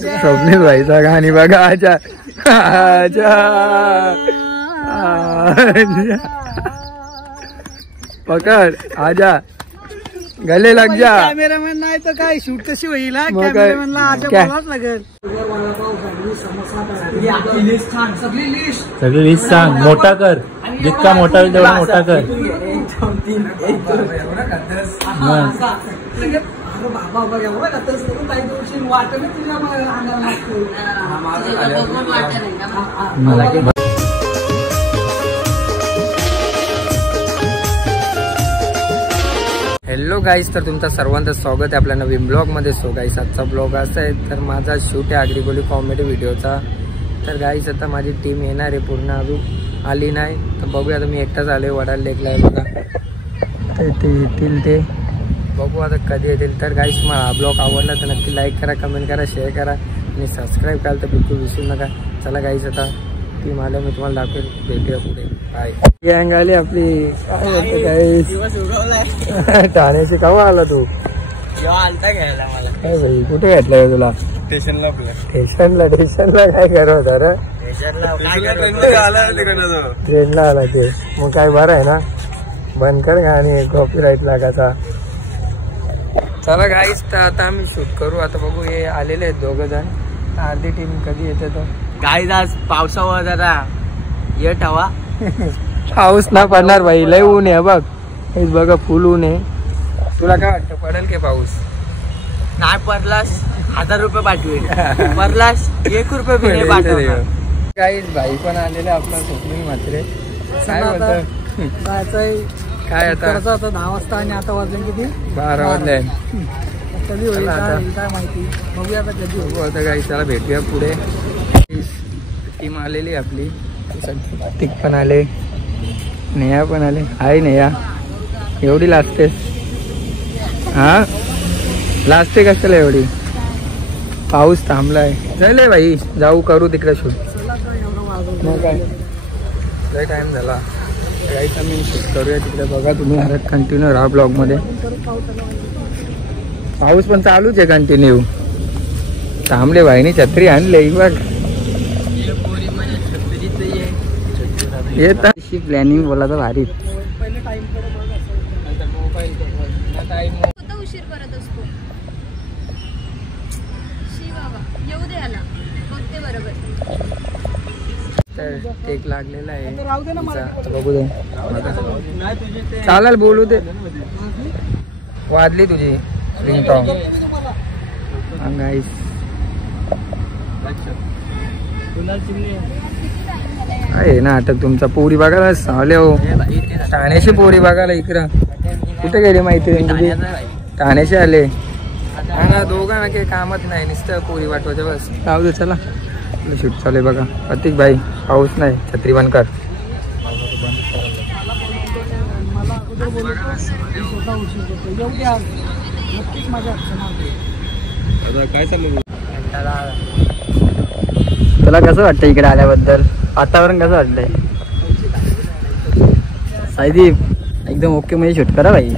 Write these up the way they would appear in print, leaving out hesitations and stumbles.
स्वप्नील भाईचा गाणी बघा आजा आजा पकड आजा गले लग जा. कॅमेरामॅन नाही तर काय शूट कशी होईल. कॅमेरामॅनला आजा बोलावंच लागेल. सगळी लिस्ट सांग. मोठा कर जितका मोठा होईल तेवढा मोठा कर. हॅलो गाईस, तर तुमचं सर्वांचं स्वागत आहे आपल्या नवीन ब्लॉगमध्ये. सो गाईस, आजचा ब्लॉग असा आहे, तर माझा शूट आहे आगरी कॉमेडी व्हिडिओचा. तर गाईस आता माझी टीम येणार आहे, पूर्ण अजून आली नाही. तर बघूया, आता मी एकटाच आले वडाल लेकला आहे बघा. ते येतील, ते बघू आता कधी येतील. तर गाईस, मला हा ब्लॉग आवडला तर नक्की लाईक करा, कमेंट करा, शेअर करा आणि सबस्क्राईब करायला तर बिलकुल विसरू नका. चला गाईस, आता टीम आलं मी तुम्हाला दाखवेल. भेटूया पुढे. बाय. गँग आली आपली. काय होतं गाईस, ठाण्याची केव्हा आला तू? आलता घ्यायला मला. काय भाई, कुठे घेतलाय तुला? स्टेशनला काय करत होता रे? ट्रेनला आला ते. मग काय बरं आहे ना, बंद कर आणि कॉपीराईट लागायचा. चला गाईस, तर आता आम्ही शूट करू. आता बघू, हे आलेले आहेत दोघ जण. अर्धी टीम कधी येते तर गाईज आज पावसावर जरा येत हवा. पाऊस ना पडणार भाई, लय ऊन आहे बघ. हेच बघा, फुल ऊन आहे. तुला काय वाटतं, पडेल की पाऊस? नाही पडलास 1000 रुपये पाठवेल, पडलास 1 रुपये बी नाही पाठवणार. गाईज भाई पण आलेले आपला स्वप्नील म्हात्रे. काय होतं काय आता 10 वाजता आणि आता वाजले किती? 12 वाजले. कधी होईल काय माहिती, बघूया आता कधी होईल. आता काही चला भेटूया पुढे. टीम आलेली आपली, प्रतीक पण आले, नेहा पण आले. हाय नेहा, एवढी लाजतेस? हा लाजते कशाला एवढी? पाऊस थांबलाय. चले भाई, जाऊ करू तिकडे शूट. मग काय लय टाइम झाला. काहीच आम्ही शूट करूया तिकडे. बघा तुम्ही घरात कंटिन्यू राहा ब्लॉग मध्ये. पाऊस पण चालूच आहे कंटिन्यू. थांबले भाईनी छत्री आणले बघ. येत प्लॅनिंग बोला तर भारी. उशीर करत असतो. येऊ दे याला, बघते बरोबर. टेक लागलेला आहे, बघू दे. चालेल, बोलू दे. वाजली तुझी रिंगटॉंग. गाईस आहे ना नाटक तुमचा. पोरी बघायला सावले हो. ठाण्याची पोरी बघायला इकडं कुठे गेली माहिती तुझी? ठाण्याचे आले ना दोघांना काही कामच नाही, नुसतं पोरी वाटवायचं बस. जाऊ दे, चला शूट चालू आहे बघा. प्रतीक भाई, पाऊस नाही, छत्री बंद कर. काय चाललं तुला? कसं वाटतं इकडे आल्याबद्दल? वातावरण कसं वाटतंय? साईदीप एकदम ओके मध्ये शूट करा भाई.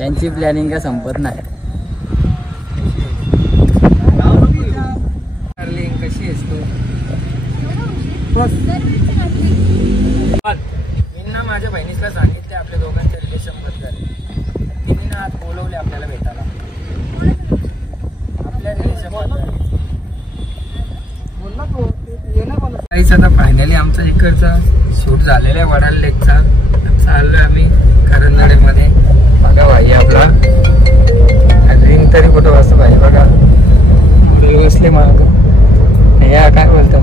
यांची प्लॅनिंग काय संपत नाही. कशी आहेस तू? मी ना माझ्या बहिणीला सांगितले आपल्या दोघांच्या रिलेशन बद्दल. तिने ना आज बोलवले आपल्याला भेटायला. आपल्या रिलेशन बद्दल काहीच. आता फायनली आमचा इकडचा शूट झालेला आहे वडाल लेकचा. चाललोय आम्ही करंजाडेमध्ये. बघा भाई आपला ड्रिंक तरी कुठं वाजतं भाई. बघा बसले माग. या काय बोलतो,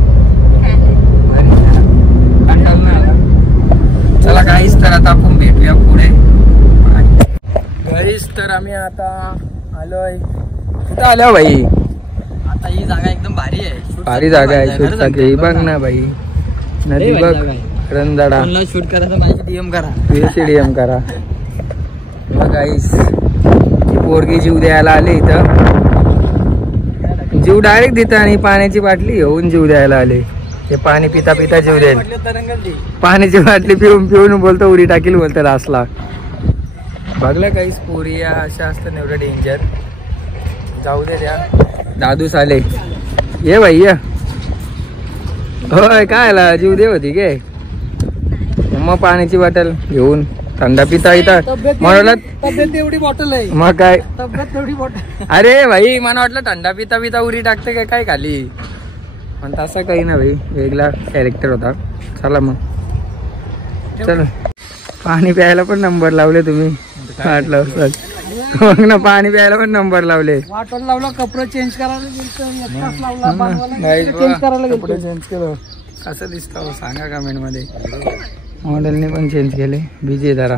चला काहीच. तर आता आपण भेटूया पुढे. काहीच तर आम्ही आता आलोय. कुठं आलो भाई? आता ही जागा एकदम भारी आहे, भारी जागा आहे शूटसाठी. बघ ना भाई, नदी बघ, करंजाडा. शूट करायचं माझी डीएम करा, डीएम करा. गाईस ही पोरगी जीव द्यायला आले इथं. जीव डायरेक्ट देतं आणि पाण्याची बाटली घेऊन जीव द्यायला आले. ते पाणी पिता पिता जीव देईल. पाण्याची बाटली पिऊन पिऊन बोलतो उडी टाकील बोलतो लास्टला. बघलं काही पोरी अशा असतात एवढं डेंजर. जाऊ दे त्या. दादूस आले. ये भाई ये. होय काय आला जीव दे होती गे. मग पाण्याची बॉटल घेऊन थंडा पिता इथं मला तब्येत एवढी बॉटल आहे. मग काय तब्येत एवढी बॉटल. अरे भाई मला वाटलं थंडा पिता पिता उडी टाकते काय काय खाली. पण तसं काही ना भाई वेगळा कॅरेक्टर होता. चला मग चल. पाणी प्यायला पण नंबर लावले तुम्ही. वाटलं मग ना पाणी प्यायला पण नंबर लावले. वाटण लावला कपडे चेंज करायला गेलो. चेंज केलं. कसं दिसतं सांगा कमेंट मध्ये. मॉडेलने पण चेंज केले. बिजी जरा.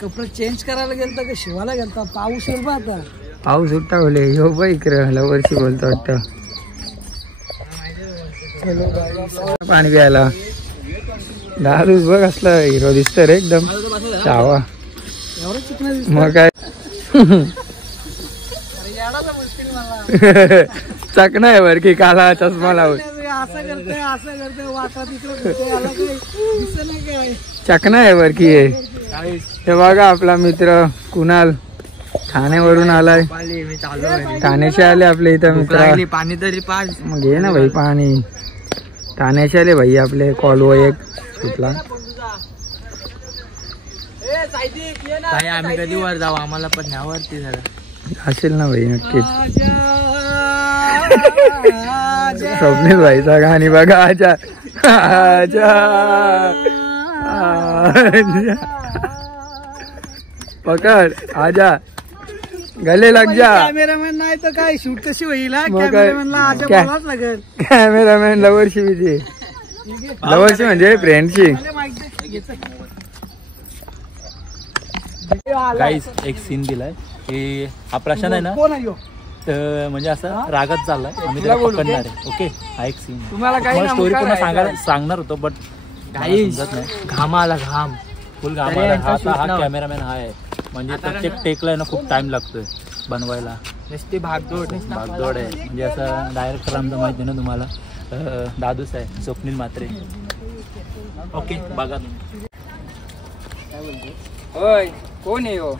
कपडे चेंज करायला गेलता का शिवायला गेलता. पाऊस येईल बा आता. पाऊस उठता बोले हो बाई इकडे लवरशी बोलतो वाटतं. पाणी प्यायला दारू बघ असलं हिरो दिसत रे एकदम. चावा मग काय. चकना आहे बर की काला चष्मा लावून. चकना आहे बर की. हे बघा आपला मित्र कुणाल ठाण्यावरून आलाय. ठाण्याचे आले आपले इथं मित्र. पाणी तरी पाच मग घे ना भाई पाणी. ठाण्याचे आले भाई आपले कॉलवो एक सुटला. आम्ही कधी वर जाऊ आम्हाला पण न्यावरती झाला असेल ना भाई नक्कीच. स्वप्नील भाईचा गाणी बघा. आजा आजा पकड आजा गले लग जा. कॅमेरामॅन नाही तर काय शूट कशी होईल. कॅमेरामॅनला आजा बोलावंच लागेल. Cameraman लवरशी busy. लवरशी म्हणजे फ्रेंडशी. गाईस एक सीन दिलाय की हा प्रशांत आहे ना तर म्हणजे असं रागत चाललाय. आम्ही त्याला पकडणार आहे. ओके हा एक सीन. तुम्हाला स्टोरी पूर्ण सांगणार होतो बट समजत नाही. घाम आला घाम फुल घाम आला. हा कॅमेरामॅन हा आहे म्हणजे प्रत्येक टेकला ना खूप टाइम लागतोय बनवायला. नुसती भागदौड आहे म्हणजे असं डायरेक्टर आमचं माहिती ना तुम्हाला. दादूच आहे स्वप्नील म्हात्रे. ओके बघा तुम्ही. होय कोण आहे हो.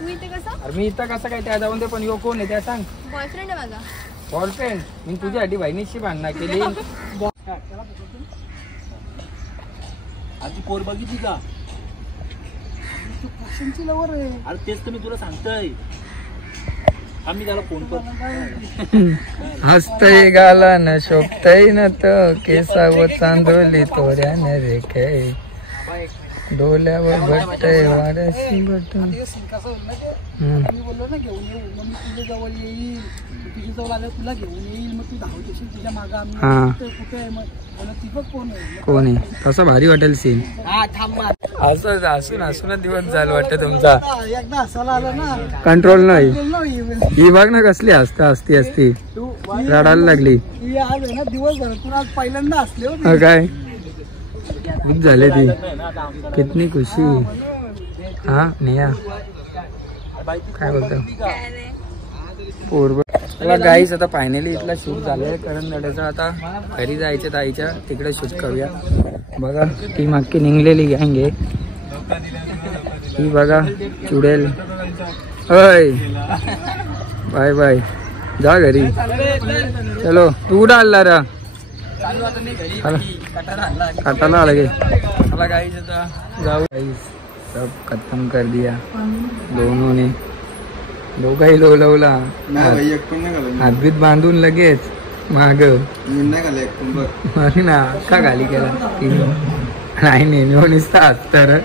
मी इथे कसं अरे मी इथं कसं काय त्या जाऊन दे. पण यो कोण आहे त्या सांग. बॉयफ्रेंड आहे माझा. बॉयफ्रेंड. मी तुझ्यासाठी बहिणीशी भांडणं केली. आधी पोर बघितली का. अरे तेच तर मी तुला सांगतोय. आम्ही त्याला फोन करतो. हसतय गाला न शोभतय न तर केसावर चांदोली तोऱ्याने रे काय डोल्यावर बटय वाड्याशी बट. मी बोललो ना घेऊन येऊ. मग मी तुझ्या जवळ येईल. तुझ्या जवळ आलं तुला घेऊन येईल. मग तू धावतेशील तुझ्या मागं. आम्ही कुठे आहे मग ती बघ कोण आहे. कोण आहे तसं भारी वाटेल सीन. हा थांब असं हसून हसूनच दिवस झाला वाटतं तुमचा. एकदा हसायला आलं ना कंट्रोल नाही. ही बघ ना कसली हसता असती असती रडायला लागली. आज आहे ना दिवसभर तुला आज पहिल्यांदा हसले होते. काय खूप झाले ती. कितनी खुशी. हा नेहा काय बोलतो पूर्व गाईस. आता फायनली इथला शूट झालाय करंदड्याचा. आता घरी जायचं ताईच्या तिकडे शूट करूया. बघा टीम अख्खी निघलेली गँग आहे ही. बघा चुडेल. होय बाय बाय जा घरी. चलो तू कुठं आला रा. कटाला आला गे. चला गाईस आता जाऊ. गाईस सब खत्म कर दिया दोनों ने. दोघाही लोलवला. हातबीत बांधून लगेच माग ना का गाली केला. नाही नेहमी निसता तर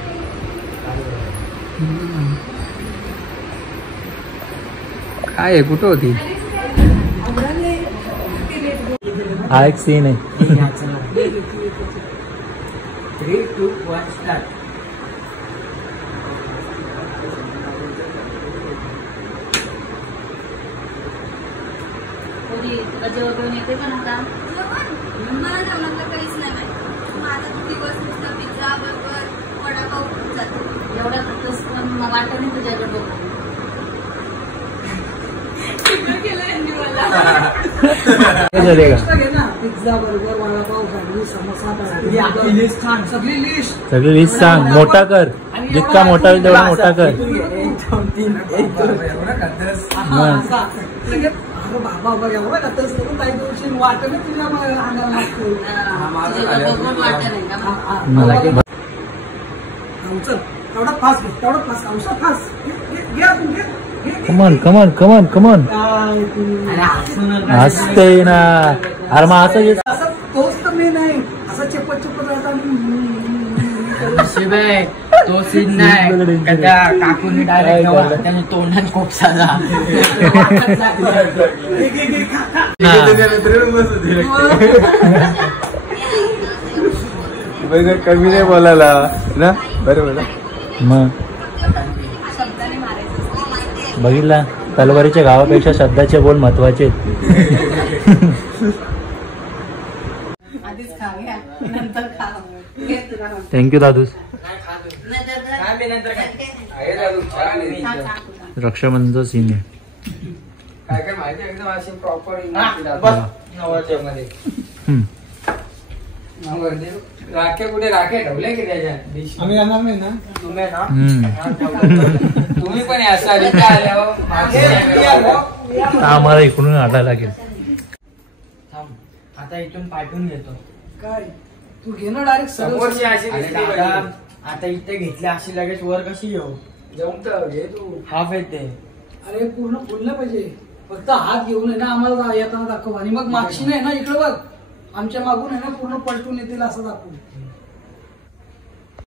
काय आहे कुठं होती. हा एक सीन आहे. 3, 2, 1 स्टार्ट. जेवण येते पण आता मला जेवणातलं काहीच नाही माहिती. माझा दिवस नुसता पिझ्झा बर्गर वडापाव जातो. एवढा खातोस पण वाटत नाही तुझ्याकडे बघून. Pizza burger vada pav sandwich samosa सगळी लिस्ट सांग. मोठा कर, जितका मोठा होईल तेवढा मोठा कर. बाबा एवढा कतच करून काही दिवशी वाटत नाही तुझ्या अंगाला लागतो. तेवढा फास्ट घे, तेवढा फास्ट फास्ट घ्या तुम्ही. कमन हसते ना. अरे मग असं तोच तर मी नाही असं चप्पत राहता. तो सीन नाही का त्या काकूनी डायरेक्ट त्याने तोंडात खोपसाला. कमी नाही बोलायला ना. बरोबर मग बघितला, तलवारीच्या गावापेक्षा शब्दाचे बोल महत्वाचे. थँक्यू दादूस. रक्षाबंधनचा सीन आहे. काय काय माहिती एकदम अशी प्रॉपर राखे कुठे राखे ठेवले की त्याच्यात. आम्ही येणार नाही ना. तुम्ही पण असा आम्हाला इकडून आणायला लागेल. आता इथून पाठवून घेतो. काय तू घे ना डायरेक्ट समोरची अशी आता इथे घेतली अशी लगेच वर कशी घेऊ. जमत घे तू. हाफ येते. अरे पूर्ण फुललं पाहिजे. फक्त हात घेऊन आहे ना आम्हाला येताना दाखव. आणि मग मागशी नाही ना इकडं बघ, आमच्या मागून आहे ना पूर्ण पलटून येतील असं दाखवू.